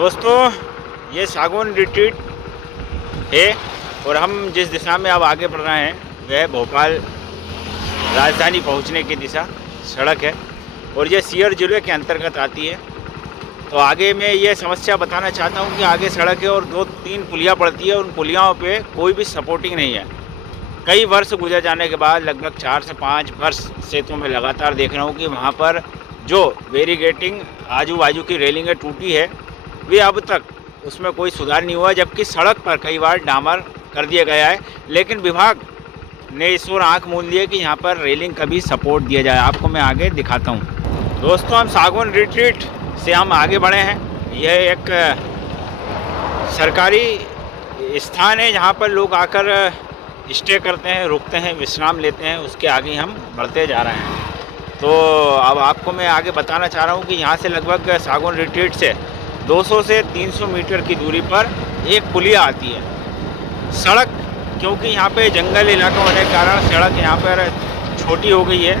दोस्तों, ये सागौन रिट्रीट है और हम जिस दिशा में अब आगे बढ़ रहे हैं वह भोपाल राजधानी पहुंचने की दिशा सड़क है और ये सीकर जिले के अंतर्गत आती है। तो आगे मैं ये समस्या बताना चाहता हूँ कि आगे सड़क है और 2-3 पुलिया पड़ती है। उन पुलियाओं पे कोई भी सपोर्टिंग नहीं है। कई वर्ष गुजर जाने के बाद, लगभग 4 से 5 वर्ष से तो मैं लगातार देख रहा हूँ कि वहाँ पर जो बैरिकेडिंग आजू बाजू की रेलिंगें टूटी है, वे अब तक उसमें कोई सुधार नहीं हुआ। जबकि सड़क पर कई बार डामर कर दिया गया है, लेकिन विभाग ने इस ओर आँख मूंद ली है कि यहाँ पर रेलिंग का भी सपोर्ट दिया जाए। आपको मैं आगे दिखाता हूँ। दोस्तों, हम सागौन रिट्रीट से हम आगे बढ़े हैं। यह एक सरकारी स्थान है जहाँ पर लोग आकर स्टे करते हैं, रुकते हैं, विश्राम लेते हैं। उसके आगे हम बढ़ते जा रहे हैं। तो अब आपको मैं आगे बताना चाह रहा हूँ कि यहाँ से लगभग सागौन रिट्रीट से 200 से 300 मीटर की दूरी पर एक पुलिया आती है। सड़क, क्योंकि यहाँ पे जंगल इलाका होने के कारण सड़क यहाँ पर छोटी हो गई है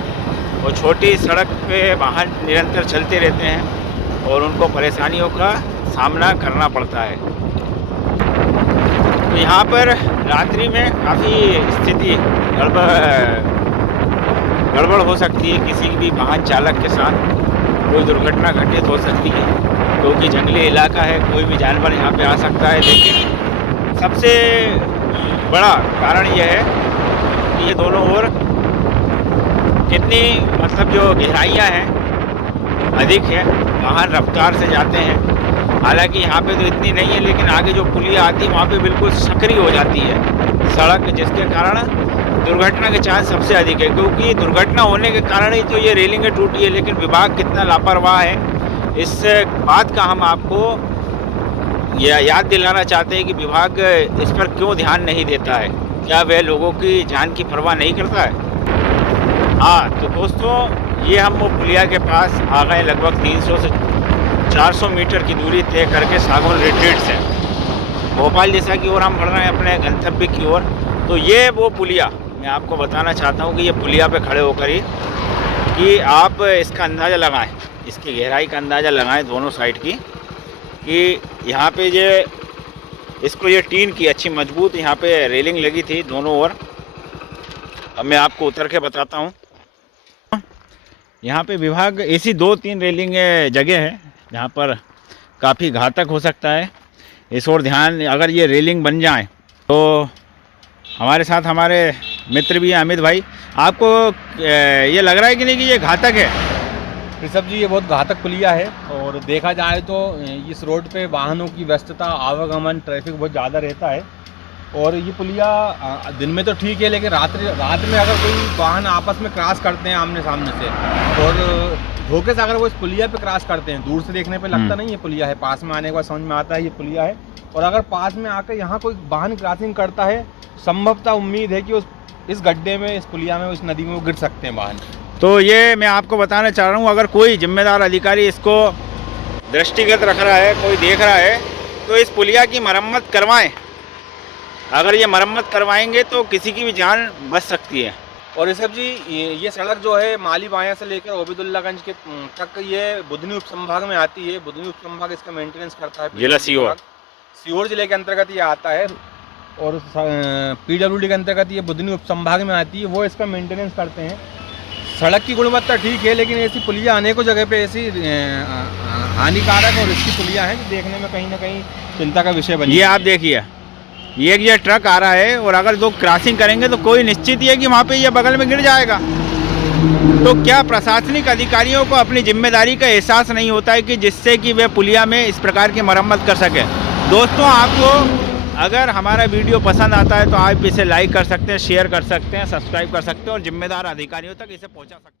और छोटी सड़क पे वाहन निरंतर चलते रहते हैं और उनको परेशानियों का सामना करना पड़ता है। तो यहाँ पर रात्रि में काफ़ी स्थिति गड़बड़ हो सकती है। किसी भी वाहन चालक के साथ कोई दुर्घटना घटित हो सकती है, क्योंकि जंगली इलाका है, कोई भी जानवर यहाँ पे आ सकता है। लेकिन सबसे बड़ा कारण यह है कि ये दोनों ओर कितनी जो गहराइयाँ हैं अधिक है, वाहन रफ्तार से जाते हैं। हालांकि यहाँ पे तो इतनी नहीं है, लेकिन आगे जो पुलिया आती है वहाँ पे बिल्कुल सक्रिय हो जाती है सड़क, जिसके कारण दुर्घटना के चांस सबसे अधिक है। क्योंकि दुर्घटना होने के कारण ही तो ये रेलिंगें टूटी है। लेकिन विभाग कितना लापरवाह है, इस बात का हम आपको याद दिलाना चाहते हैं कि विभाग इस पर क्यों ध्यान नहीं देता है। क्या वह लोगों की जान की परवाह नहीं करता है? हाँ, तो दोस्तों, ये हम वो पुलिया के पास आ गए। लगभग 300 से 400 मीटर की दूरी तय करके सागौन रिट्रीट से भोपाल दिशा की ओर हम बढ़ रहे हैं, अपने गंतव्य की ओर। तो ये वो पुलिया, मैं आपको बताना चाहता हूँ कि ये पुलिया पे खड़े होकर ही कि आप इसका अंदाज़ा लगाएं, इसकी गहराई का अंदाज़ा लगाएं दोनों साइड की, कि यहाँ पे ये टीन की अच्छी मजबूत यहाँ पे रेलिंग लगी थी दोनों ओर। अब मैं आपको उतर के बताता हूँ। यहाँ पे विभाग ऐसी 2-3 रेलिंग जगह है जहाँ पर काफ़ी घातक हो सकता है। इस ओर ध्यान, अगर ये रेलिंग बन जाए तो हमारे साथ हमारे मित्र भी हैं, अमित भाई। आपको ये लग रहा है कि नहीं कि ये घातक है? ऋषभ जी, ये बहुत घातक पुलिया है और देखा जाए तो इस रोड पे वाहनों की व्यस्तता, आवागमन, ट्रैफिक बहुत ज़्यादा रहता है। और ये पुलिया दिन में तो ठीक है, लेकिन रात में अगर कोई वाहन आपस में क्रॉस करते हैं आमने सामने से, और धोखे से अगर वो इस पुलिया पे क्रॉस करते हैं, दूर से देखने पे लगता नहीं ये पुलिया है, पास में आने के बाद समझ में आता है ये पुलिया है। और अगर पास में आकर यहाँ कोई वाहन क्रॉसिंग करता है, संभवतः उम्मीद है कि इस गड्ढे में, इस पुलिया में, इस नदी में वो गिर सकते हैं वाहन। तो ये मैं आपको बताना चाह रहा हूँ, अगर कोई जिम्मेदार अधिकारी इसको दृष्टिगत रख रहा है, कोई देख रहा है, तो इस पुलिया की मरम्मत करवाएं। अगर ये मरम्मत करवाएंगे तो किसी की भी जान बच सकती है। और ऋषभ जी, ये सड़क जो है माली बाया से लेकर ओबेदुल्लागंज के तक ये बुधनी उप संभाग में आती है। बुधनी उप संभाग इसका मेंटेनेंस करता है। जिला सीहोर जिले के अंतर्गत ये आता है और PWD के अंतर्गत ये बुधनी उप संभाग में आती है, वो इसका मेंटेनेंस करते हैं। सड़क की गुणवत्ता ठीक है, लेकिन ऐसी पुलिया अनेकों जगह पे ऐसी हानिकारक और इसकी पुलिया हैं जो देखने में कहीं ना कहीं चिंता का विषय बनी। ये आप देखिए, ये ट्रक आ रहा है और अगर 2 क्रॉसिंग करेंगे तो कोई निश्चित ही है कि वहाँ पे ये बगल में गिर जाएगा। तो क्या प्रशासनिक अधिकारियों को अपनी जिम्मेदारी का एहसास नहीं होता है कि जिससे कि वे पुलिया में इस प्रकार की मरम्मत कर सकें? दोस्तों, आपको अगर हमारा वीडियो पसंद आता है तो आप इसे लाइक कर सकते हैं, शेयर कर सकते हैं, सब्सक्राइब कर सकते हैं और जिम्मेदार अधिकारियों तक इसे पहुँचा सकते हैं।